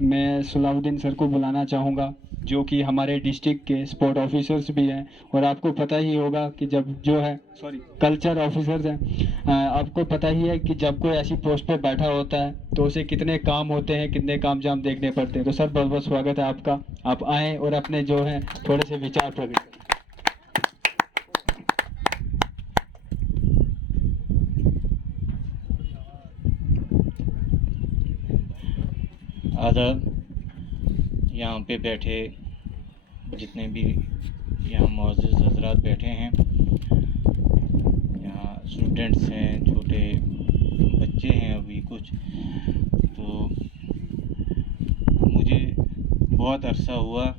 मैं सलाउद्दीन सर को बुलाना चाहूँगा, जो कि हमारे डिस्ट्रिक्ट के स्पोर्ट ऑफिसर्स भी हैं। और आपको पता ही होगा कि जब जो है कल्चर ऑफिसर्स हैं, आपको पता ही है कि जब कोई ऐसी पोस्ट पे बैठा होता है तो उसे कितने काम होते हैं, कितने काम जाम देखने पड़ते हैं। तो सर, बहुत बहुत स्वागत है आपका। आप आएँ और अपने जो है थोड़े से विचार प्रकट करें। आदाब, यहाँ पे बैठे जितने भी यहाँ मौजूद हजरात बैठे हैं, यहाँ स्टूडेंट्स हैं, छोटे बच्चे हैं अभी कुछ। तो मुझे बहुत अरसा हुआ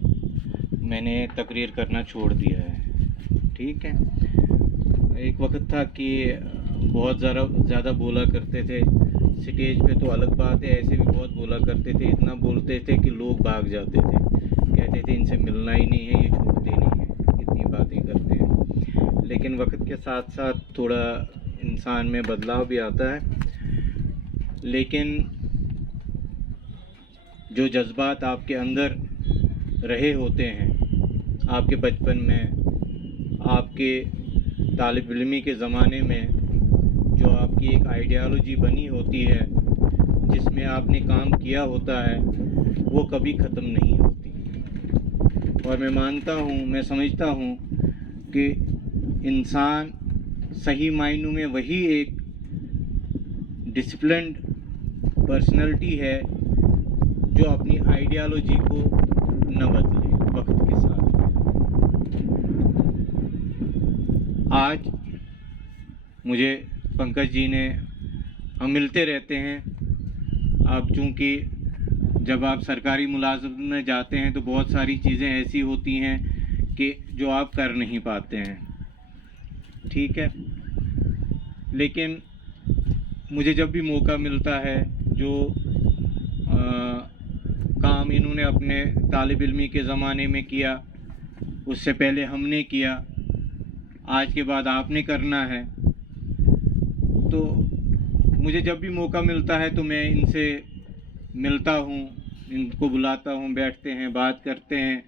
मैंने तकरीर करना छोड़ दिया है। ठीक है, एक वक्त था कि बहुत ज़्यादा बोला करते थे। स्टेज पे तो अलग बात है, ऐसे भी बहुत बोला करते थे। इतना बोलते थे कि लोग भाग जाते थे, कहते थे इनसे मिलना ही नहीं है, ये छूटते नहीं है, इतनी बातें करते हैं। लेकिन वक्त के साथ साथ थोड़ा इंसान में बदलाव भी आता है। लेकिन जो जज्बात आपके अंदर रहे होते हैं, आपके बचपन में, आपके तालिब इल्मी के ज़माने में, जो आपकी एक आइडियालॉजी बनी होती है, जिसमें आपने काम किया होता है, वो कभी ख़त्म नहीं होती। और मैं मानता हूँ, मैं समझता हूँ कि इंसान सही मायनों में वही एक डिसिप्लिन्ड पर्सनैलिटी है जो अपनी आइडियालॉजी को न बदले वक्त के साथ। आज मुझे पंकज जी ने, हम मिलते रहते हैं। अब चूँकि जब आप सरकारी मुलाजमत में जाते हैं तो बहुत सारी चीज़ें ऐसी होती हैं कि जो आप कर नहीं पाते हैं। ठीक है, लेकिन मुझे जब भी मौका मिलता है, जो काम इन्होंने अपने तालिब इल्मी के ज़माने में किया, उससे पहले हमने किया, आज के बाद आपने करना है। तो मुझे जब भी मौका मिलता है तो मैं इनसे मिलता हूँ, इनको बुलाता हूँ, बैठते हैं, बात करते हैं।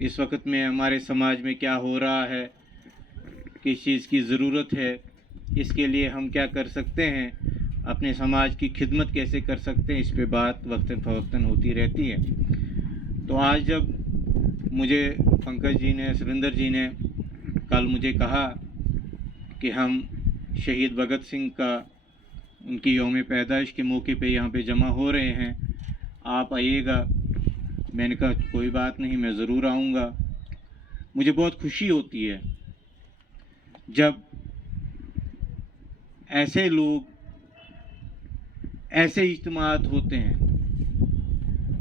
इस वक्त में हमारे समाज में क्या हो रहा है, किस चीज़ की ज़रूरत है, इसके लिए हम क्या कर सकते हैं, अपने समाज की खिदमत कैसे कर सकते हैं, इस पे बात वक्तन फ़वक्तन होती रहती है। तो आज जब मुझे पंकज जी ने, सुरेंद्र जी ने कल मुझे कहा कि हम शहीद भगत सिंह का, उनकी यौम पैदाइश के मौके पे यहाँ पे जमा हो रहे हैं, आप आइएगा। मैंने कहा कोई बात नहीं, मैं ज़रूर आऊँगा। मुझे बहुत खुशी होती है जब ऐसे लोग, ऐसे इज्तिमात होते हैं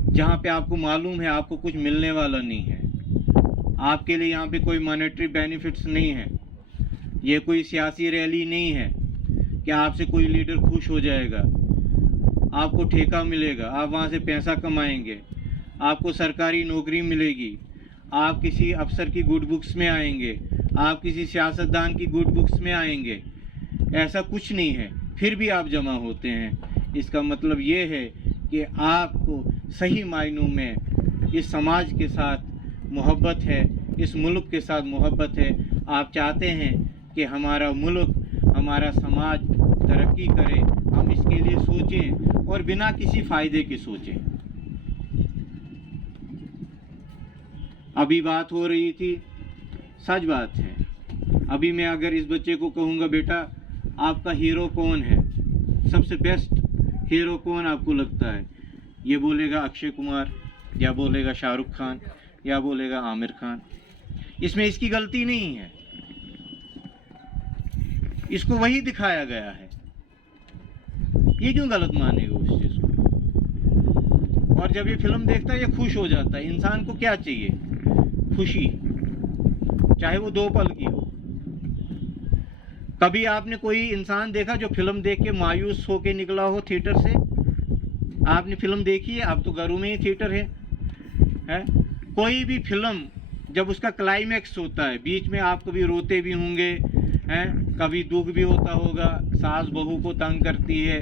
जहाँ पे आपको मालूम है आपको कुछ मिलने वाला नहीं है, आपके लिए यहाँ पे कोई मॉनेटरी बेनिफिट्स नहीं है, ये कोई सियासी रैली नहीं है कि आपसे कोई लीडर खुश हो जाएगा, आपको ठेका मिलेगा, आप वहाँ से पैसा कमाएंगे, आपको सरकारी नौकरी मिलेगी, आप किसी अफसर की गुड बुक्स में आएंगे, आप किसी सियासतदान की गुड बुक्स में आएंगे। ऐसा कुछ नहीं है, फिर भी आप जमा होते हैं। इसका मतलब ये है कि आपको सही मायनों में इस समाज के साथ मोहब्बत है, इस मुल्क के साथ मोहब्बत है। आप चाहते हैं कि हमारा मुल्क, हमारा समाज तरक्की करे, हम इसके लिए सोचें और बिना किसी फ़ायदे के सोचें। अभी बात हो रही थी, सच बात है, अभी मैं अगर इस बच्चे को कहूँगा बेटा आपका हीरो कौन है, सबसे बेस्ट हीरो कौन आपको लगता है, ये बोलेगा अक्षय कुमार, या बोलेगा शाहरुख खान, या बोलेगा आमिर खान। इसमें इसकी गलती नहीं है, इसको वही दिखाया गया है, ये क्यों गलत मानेगा उस चीज़ को। और जब ये फिल्म देखता है ये खुश हो जाता है। इंसान को क्या चाहिए? खुशी, चाहे वो 2 पल की हो। कभी आपने कोई इंसान देखा जो फिल्म देख के मायूस होके निकला हो थिएटर से? आपने फिल्म देखी है? अब तो घरों में ही थिएटर है? कोई भी फिल्म जब उसका क्लाइमैक्स होता है, बीच में आप कभी रोते भी होंगे, हैं, कभी दुख भी होता होगा, सास बहू को तंग करती है,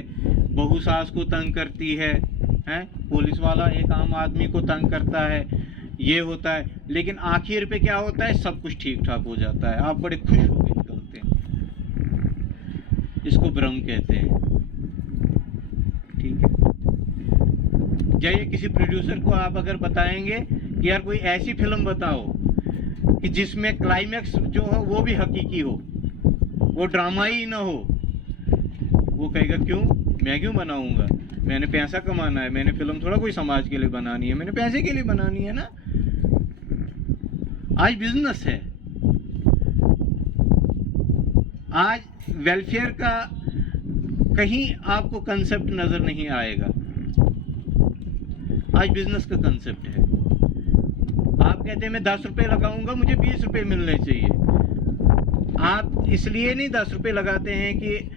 बहू सास को तंग करती है, हैं, पुलिस वाला एक आम आदमी को तंग करता है, ये होता है, लेकिन आखिर पे क्या होता है, सब कुछ ठीक ठाक हो जाता है, आप बड़े खुश होकर निकलते हैं। इसको भ्रम कहते हैं। ठीक है, जाइए किसी प्रोड्यूसर को आप अगर बताएंगे कि यार कोई ऐसी फिल्म बताओ कि जिसमें क्लाइमैक्स जो हो वो भी हकीकी हो, वो ड्रामा ही ना हो, वो कहेगा क्यों, मैं क्यों बनाऊंगा, मैंने पैसा कमाना है, मैंने फिल्म थोड़ा कोई समाज के लिए बनानी है, मैंने पैसे के लिए बनानी है ना। आज बिजनेस है, आज वेलफेयर का कहीं आपको कंसेप्ट नजर नहीं आएगा, आज बिजनेस का कंसेप्ट है। आप कहते हैं मैं 10 रुपए लगाऊंगा, मुझे 20 रुपए मिलने चाहिए। आप इसलिए नहीं 10 रुपए लगाते हैं कि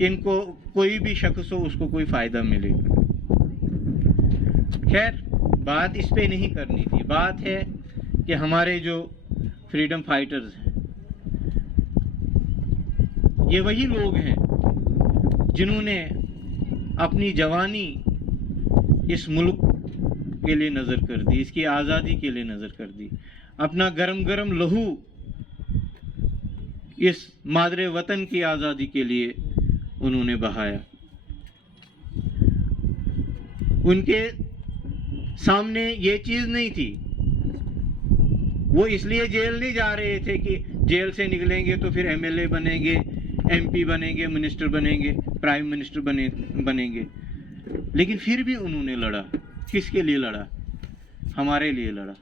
इनको कोई भी शख्स हो उसको कोई फायदा मिले। खैर, बात इस पे नहीं करनी थी, बात है कि हमारे जो फ्रीडम फाइटर्स हैं, ये वही लोग हैं जिन्होंने अपनी जवानी इस मुल्क के लिए नजर कर दी, इसकी आज़ादी के लिए नजर कर दी, अपना गरम गरम लहू इस मादरे वतन की आज़ादी के लिए उन्होंने बहाया। उनके सामने ये चीज़ नहीं थी, वो इसलिए जेल नहीं जा रहे थे कि जेल से निकलेंगे तो फिर एमएलए बनेंगे, एमपी बनेंगे, मिनिस्टर बनेंगे, प्राइम मिनिस्टर बनेंगे, लेकिन फिर भी उन्होंने लड़ा। किसके लिए लड़ा? हमारे लिए लड़ा।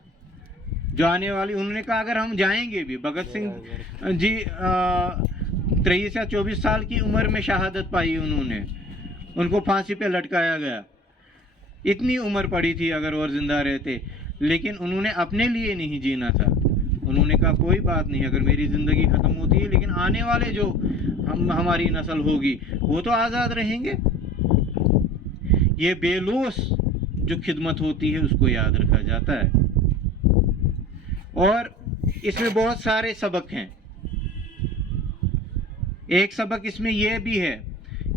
जो आने वाली, उन्होंने कहा अगर हम जाएंगे भी, भगत सिंह जी 23 या 24 साल की उम्र में शहादत पाई उन्होंने, उनको फांसी पे लटकाया गया, इतनी उम्र पड़ी थी अगर और जिंदा रहते, लेकिन उन्होंने अपने लिए नहीं जीना था। उन्होंने कहा कोई बात नहीं, अगर मेरी ज़िंदगी ख़त्म होती है लेकिन आने वाले जो हमारी नस्ल होगी वो तो आज़ाद रहेंगे। ये बेलौस जो खिदमत होती है उसको याद रखा जाता है। और इसमें बहुत सारे सबक हैं। एक सबक इसमें यह भी है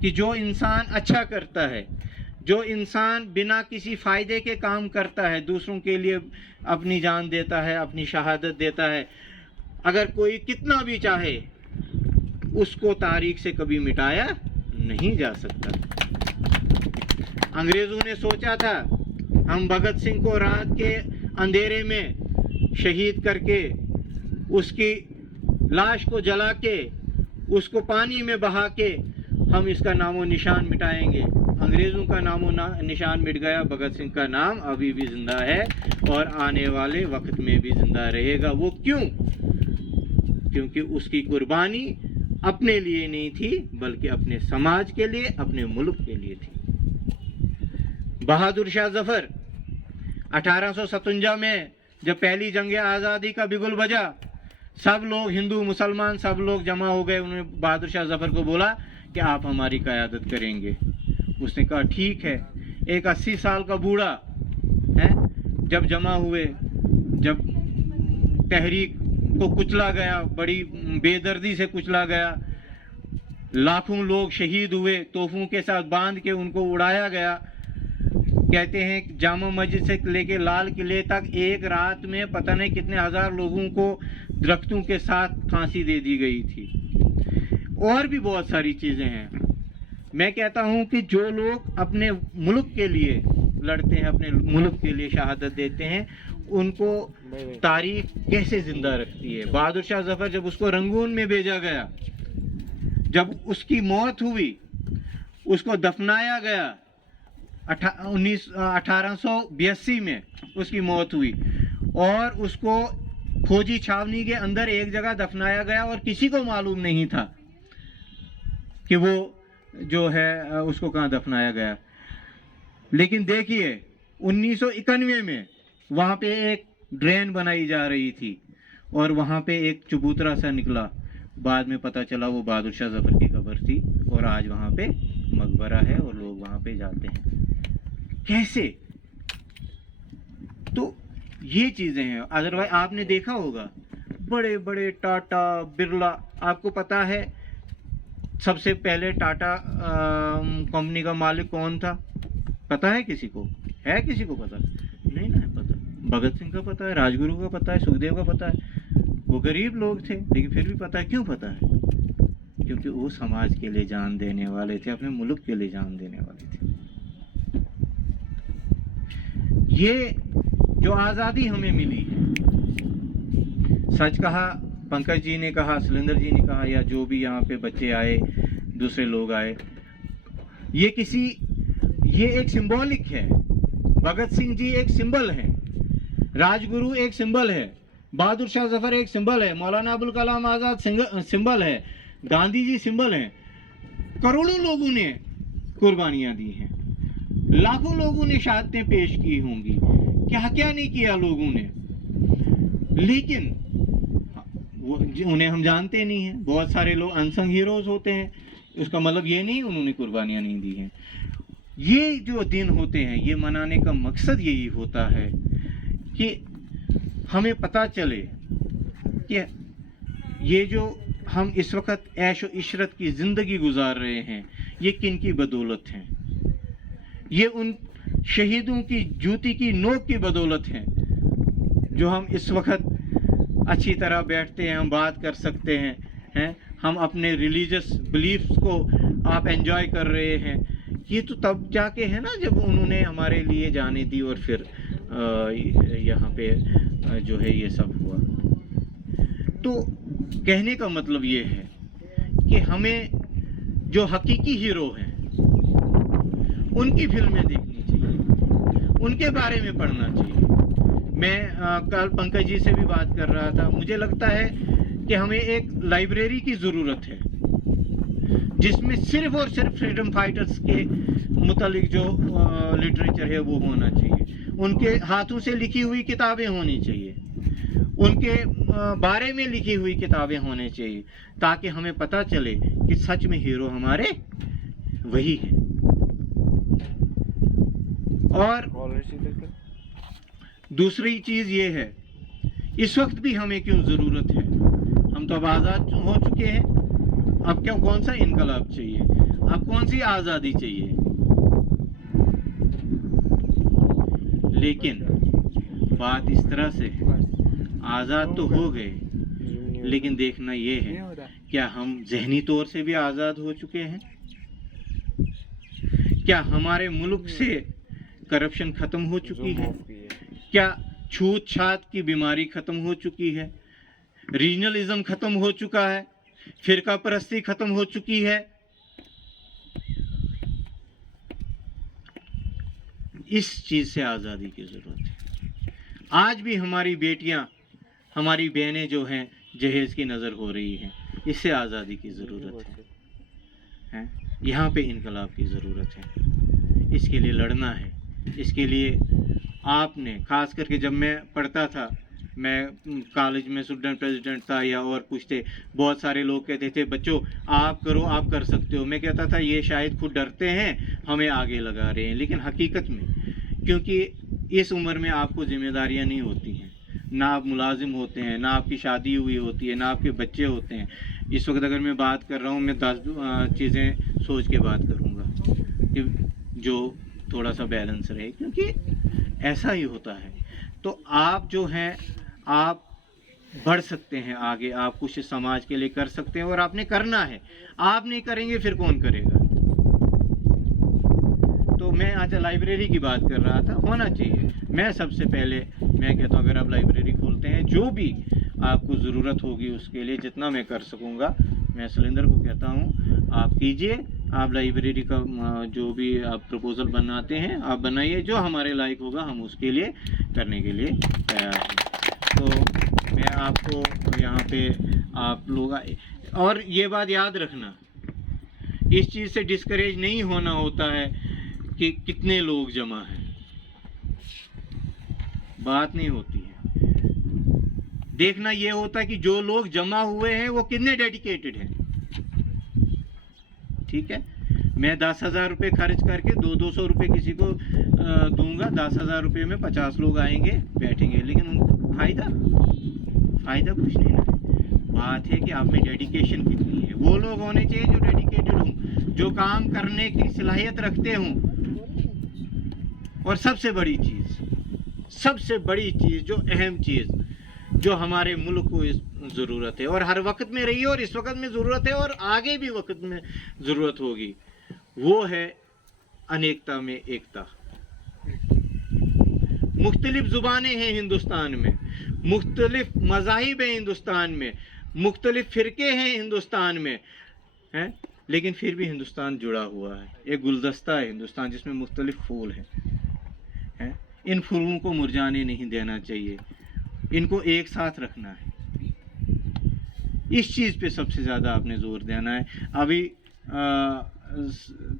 कि जो इंसान अच्छा करता है, जो इंसान बिना किसी फ़ायदे के काम करता है, दूसरों के लिए अपनी जान देता है, अपनी शहादत देता है, अगर कोई कितना भी चाहे उसको तारीख से कभी मिटाया नहीं जा सकता। अंग्रेज़ों ने सोचा था हम भगत सिंह को रात के अंधेरे में शहीद करके, उसकी लाश को जला के, उसको पानी में बहा के हम इसका नामो निशान मिटाएंगे। अंग्रेज़ों का नामो निशान मिट गया, भगत सिंह का नाम अभी भी जिंदा है और आने वाले वक्त में भी जिंदा रहेगा। वो क्यों? क्योंकि उसकी कुर्बानी अपने लिए नहीं थी बल्कि अपने समाज के लिए, अपने मुल्क के लिए थी। बहादुर शाह जफर 1857 में जब पहली जंग आज़ादी का बिगुल बजा, सब लोग, हिंदू मुसलमान सब लोग जमा हो गए। उन्होंने बहादुर शाह जफर को बोला कि आप हमारी क़यादत करेंगे। उसने कहा ठीक है। एक 80 साल का बूढ़ा है, जब जमा हुए, जब तहरीक को कुचला गया, बड़ी बेदर्दी से कुचला गया, लाखों लोग शहीद हुए, तोपों के साथ बांध के उनको उड़ाया गया। कहते हैं जामा मस्जिद से लेके लाल किले तक एक रात में पता नहीं कितने हजार लोगों को दरख्तों के साथ फांसी दे दी गई थी। और भी बहुत सारी चीज़ें हैं। मैं कहता हूं कि जो लोग अपने मुल्क के लिए लड़ते हैं, अपने मुल्क के लिए शहादत देते हैं, उनको तारीख कैसे जिंदा रखती है। बहादुर शाह जफर, जब उसको रंगून में भेजा गया, जब उसकी मौत हुई, उसको दफनाया गया, 1882 में उसकी मौत हुई और उसको फौजी छावनी के अंदर एक जगह दफनाया गया और किसी को मालूम नहीं था कि वो जो है उसको कहाँ दफनाया गया। लेकिन देखिए 1991 में वहाँ पे एक ड्रेन बनाई जा रही थी और वहाँ पे एक चबूतरा सा निकला। बाद में पता चला वो बहादुर शाह जफर की कब्र थी और आज वहाँ पे मकबरा है और लोग वहाँ पे जाते हैं। कैसे? तो ये चीज़ें हैं। अदरवाइज आपने देखा होगा बड़े बड़े टाटा, बिरला, आपको पता है सबसे पहले टाटा कंपनी का मालिक कौन था? पता है किसी को? है किसी को पता? नहीं ना है पता। भगत सिंह का पता है, राजगुरु का पता है, सुखदेव का पता है। वो गरीब लोग थे लेकिन फिर भी पता है। क्यों पता है? क्योंकि वो समाज के लिए जान देने वाले थे, अपने मुल्क के लिए जान देने वाले थे। ये जो आज़ादी हमें मिली है, सच कहा पंकज जी ने कहा, सुलेंद्र जी ने कहा, या जो भी यहाँ पे बच्चे आए, दूसरे लोग आए, ये एक सिंबॉलिक है। भगत सिंह जी एक सिंबल है, राजगुरु एक सिंबल है, बहादुर शाह जफर एक सिंबल है, मौलाना अबुल कलाम आज़ाद सिंबल है, गांधी जी सिंबल हैं। करोड़ों लोगों ने कुर्बानियां दी हैं, लाखों लोगों ने शहादतें पेश की होंगी, क्या क्या नहीं किया लोगों ने, लेकिन उन्हें हम जानते नहीं हैं। बहुत सारे लोग अनसंग हीरोज होते हैं, उसका मतलब ये नहीं उन्होंने कुर्बानियां नहीं दी हैं। ये जो दिन होते हैं, ये मनाने का मकसद यही होता है कि हमें पता चले कि ये जो हम इस वक्त ऐश व इशरत की ज़िंदगी गुजार रहे हैं, ये किन की बदौलत है। ये उन शहीदों की जूती की नोक की बदौलत है जो हम इस वक्त अच्छी तरह बैठते हैं, हम बात कर सकते हैं, हम अपने रिलीजियस बिलीफ्स को आप एंजॉय कर रहे हैं। ये तो तब जाके है ना जब उन्होंने हमारे लिए जाने दी और फिर यहाँ पे जो है ये सब हुआ। तो कहने का मतलब ये है कि हमें जो हकीकी हीरो हैं उनकी फिल्में देखनी चाहिए, उनके बारे में पढ़ना चाहिए। मैं कल पंकज जी से भी बात कर रहा था, मुझे लगता है कि हमें एक लाइब्रेरी की ज़रूरत है जिसमें सिर्फ और सिर्फ फ्रीडम फाइटर्स के मुतालिक जो लिटरेचर है वो होना चाहिए, उनके हाथों से लिखी हुई किताबें होनी चाहिए, उनके बारे में लिखी हुई किताबें होनी चाहिए, ताकि हमें पता चले कि सच में हीरो हमारे वही हैं। और दूसरी चीज़ ये है, इस वक्त भी हमें क्यों ज़रूरत है? हम तो अब आज़ाद हो चुके हैं, अब क्यों कौन सा इनकलाब चाहिए, अब कौन सी आज़ादी चाहिए? लेकिन बात इस तरह से है, आज़ाद तो हो गए, लेकिन देखना ये है क्या हम जहनी तौर से भी आज़ाद हो चुके हैं? क्या हमारे मुल्क से करप्शन ख़त्म हो चुकी है? क्या छूत छात की बीमारी ख़त्म हो चुकी है? रीजनलिज्म ख़त्म हो चुका है? फिरका परस्ती ख़त्म हो चुकी है? इस चीज़ से आज़ादी की ज़रूरत है। आज भी हमारी बेटियां, हमारी बहनें जो हैं जहेज़ की नज़र हो रही हैं, इससे आज़ादी की ज़रूरत है। यहाँ पे इनकलाब की ज़रूरत है, इसके लिए लड़ना है। इसके लिए आपने, ख़ास करके जब मैं पढ़ता था, मैं कॉलेज में स्टूडेंट प्रेसिडेंट था या और कुछ थे, बहुत सारे लोग कहते थे बच्चों आप करो, आप कर सकते हो। मैं कहता था ये शायद खुद डरते हैं, हमें आगे लगा रहे हैं। लेकिन हकीकत में, क्योंकि इस उम्र में आपको जिम्मेदारियां नहीं होती हैं, ना आप मुलाजिम होते हैं, ना आपकी शादी हुई होती है, ना आपके बच्चे होते हैं। इस वक्त अगर मैं बात कर रहा हूँ, मैं 10 चीज़ें सोच के बात करूँगा कि जो थोड़ा सा बैलेंस रहे, क्योंकि ऐसा ही होता है। तो आप जो हैं, आप बढ़ सकते हैं आगे, आप कुछ समाज के लिए कर सकते हैं और आपने करना है। आप नहीं करेंगे फिर कौन करेगा? तो मैं आज लाइब्रेरी की बात कर रहा था, होना चाहिए। मैं सबसे पहले मैं कहता हूँ अगर आप लाइब्रेरी खोलते हैं, जो भी आपको ज़रूरत होगी उसके लिए जितना मैं कर सकूँगा, मैं सुलेंद्र को कहता हूँ आप कीजिए। आप लाइब्रेरी का जो भी आप प्रपोज़ल बनाते हैं आप बनाइए, जो हमारे लायक होगा हम उसके लिए करने के लिए तैयार हैं। तो मैं आपको यहाँ पे आप लोग, और ये बात याद रखना, इस चीज़ से डिस्करेज नहीं होना होता है कि कितने लोग जमा हैं, बात नहीं होती है। देखना ये होता है कि जो लोग जमा हुए हैं वो कितने डेडिकेटेड हैं। ठीक है, मैं 10,000 रुपये खर्च करके 200 रुपये किसी को दूंगा, 10,000 रुपये में 50 लोग आएंगे बैठेंगे, लेकिन उनको फ़ायदा कुछ नहीं है। बात है कि आप में डेडिकेशन कितनी है। वो लोग होने चाहिए जो डेडिकेटेड हों, जो काम करने की सलाहियत रखते हों, और सबसे बड़ी चीज़ जो अहम चीज़ जो हमारे मुल्क को ज़रूरत है और हर वक्त में रही है और इस वक्त में ज़रूरत है और आगे भी वक्त में ज़रूरत होगी, वो है अनेकता में एकता। मुख्तलिफ ज़ुबानें हैं हिंदुस्तान में, मुख्तलिफ मज़ाहिब हैं हिंदुस्तान में, मुख्तलिफ फ़िरके हैं हिंदुस्तान में, हैं, लेकिन फिर भी हिंदुस्तान जुड़ा हुआ है। एक गुलदस्ता है हिंदुस्तान जिसमें मुख्तलिफ फूल हैं। इन फूलों को मुरझाने नहीं देना चाहिए, इनको एक साथ रखना है। इस चीज़ पे सबसे ज़्यादा आपने जोर देना है। अभी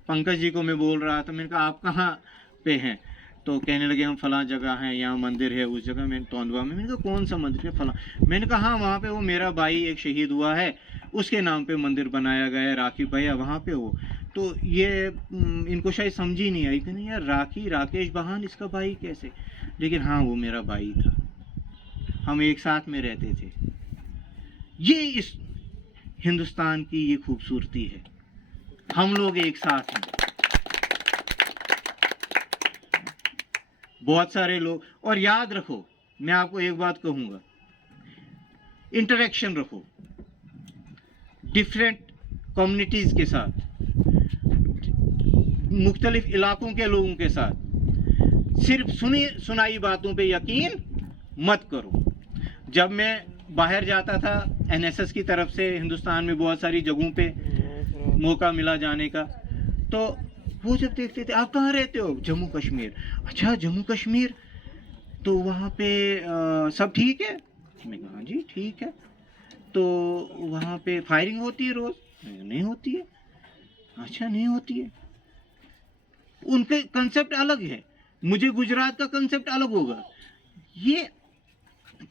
पंकज जी को मैं बोल रहा था, मैंने कहा आप कहाँ पे हैं, तो कहने लगे हम फलां जगह हैं, यहाँ मंदिर है, उस जगह में तोंदवा में। मैंने कहा कौन सा मंदिर है? फलां। मैंने कहा हाँ वहाँ पे वो मेरा भाई एक शहीद हुआ है, उसके नाम पे मंदिर बनाया गया है, राखी भैया वहाँ पे हो। तो ये इनको शायद समझ ही नहीं आई कि नहीं यार, राखी राकेश बहान इसका भाई कैसे? लेकिन हाँ वो मेरा भाई था, हम एक साथ में रहते थे। ये इस हिंदुस्तान की ये खूबसूरती है, हम लोग एक साथ हैं। बहुत सारे लोग, और याद रखो, मैं आपको एक बात कहूँगा, इंटरेक्शन रखो डिफरेंट कम्युनिटीज़ के साथ, मुख्तलिफ इलाकों के लोगों के साथ। सिर्फ सुनी सुनाई बातों पे यकीन मत करो। जब मैं बाहर जाता था एनएसएस की तरफ से, हिंदुस्तान में बहुत सारी जगहों पे मौका मिला जाने का, तो वो जब देखते थे आप कहाँ रहते हो, जम्मू कश्मीर। अच्छा जम्मू कश्मीर, तो वहाँ पे सब ठीक है? मैं कहा हाँ जी ठीक है। तो वहाँ पे फायरिंग होती है रोज़? नहीं होती है। अच्छा नहीं होती है, उनके कंसेप्ट अलग है, मुझे गुजरात का कंसेप्ट अलग होगा। ये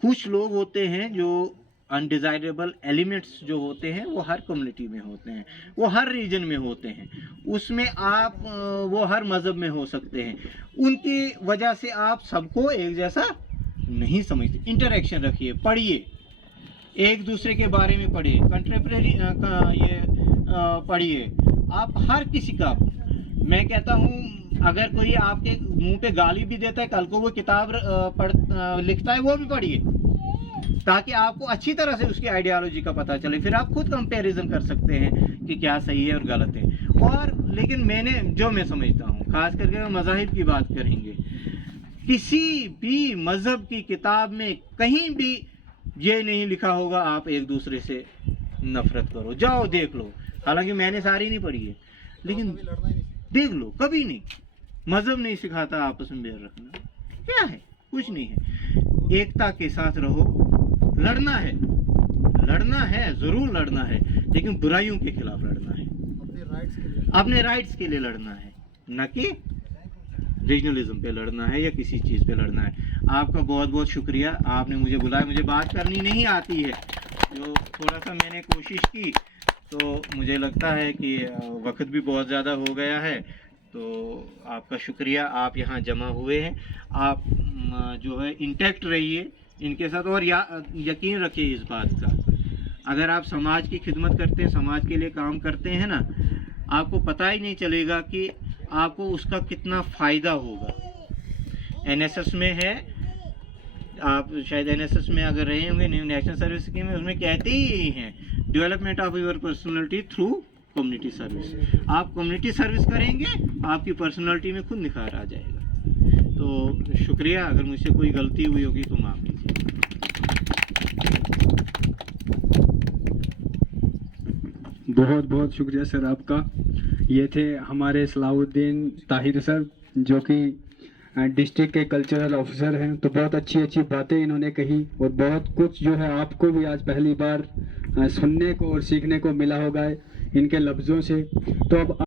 कुछ लोग होते हैं जो अनडिज़ायरेबल एलिमेंट्स जो होते हैं वो हर कम्युनिटी में होते हैं, वो हर रीजन में होते हैं, उसमें आप वो हर मज़हब में हो सकते हैं, उनकी वजह से आप सबको एक जैसा नहीं समझते। इंटरेक्शन रखिए, पढ़िए, एक दूसरे के बारे में पढ़िए, कंटेम्प्रेरी पढ़िए, आप हर किसी का। मैं कहता हूँ अगर कोई आपके मुंह पे गाली भी देता है, कल को वो किताब लिखता है, वो भी पढ़िए, ताकि आपको अच्छी तरह से उसकी आइडियोलॉजी का पता चले। फिर आप खुद कंपैरिजन कर सकते हैं कि क्या सही है और गलत है। और लेकिन मैं समझता हूँ, खास करके मज़ाहिब की बात करेंगे, किसी भी मज़हब की किताब में कहीं भी ये नहीं लिखा होगा आप एक दूसरे से नफरत करो। जाओ देख लो, हालांकि मैंने सारी नहीं पढ़ी है, लेकिन देख लो, कभी नहीं। मज़हब नहीं सिखाता आपस में बैर रखना, क्या है? कुछ नहीं है। एकता के साथ रहो, लड़ना है ज़रूर लड़ना है, लेकिन बुराइयों के खिलाफ लड़ना है, अपने राइट्स के लिए लड़ना है, न कि रीजनलिज्म पे लड़ना है या किसी चीज़ पे लड़ना है। आपका बहुत बहुत शुक्रिया, आपने मुझे बुलाया। मुझे बात करनी नहीं आती है, जो थोड़ा सा मैंने कोशिश की, तो मुझे लगता है कि वक्त भी बहुत ज़्यादा हो गया है। तो आपका शुक्रिया, आप यहाँ जमा हुए हैं, आप जो है इंटैक्ट रहिए इनके साथ। और यकीन रखिए इस बात का, अगर आप समाज की खिदमत करते हैं, समाज के लिए काम करते हैं ना, आपको पता ही नहीं चलेगा कि आपको उसका कितना फ़ायदा होगा। एनएसएस में है, आप शायद एनएसएस में अगर रहे होंगे, न्यू नेशनल सर्विस स्कीम में, उसमें कहते ही हैं development of your personality through community service. आप कम्युनिटी सर्विस करेंगे, आपकी पर्सनैलिटी में खुद निखार आ जाएगा। तो शुक्रिया, अगर मुझसे कोई गलती हुई होगी तो माफ़ कीजिए। बहुत बहुत शुक्रिया सर आपका। ये थे हमारे सलाहुद्दीन ताहिर सर, जो कि डिस्ट्रिक्ट के कल्चरल ऑफिसर हैं। तो बहुत अच्छी अच्छी बातें इन्होंने कही, और बहुत कुछ जो है आपको भी आज पहली बार सुनने को और सीखने को मिला होगा इनके लफ्ज़ों से। तो अब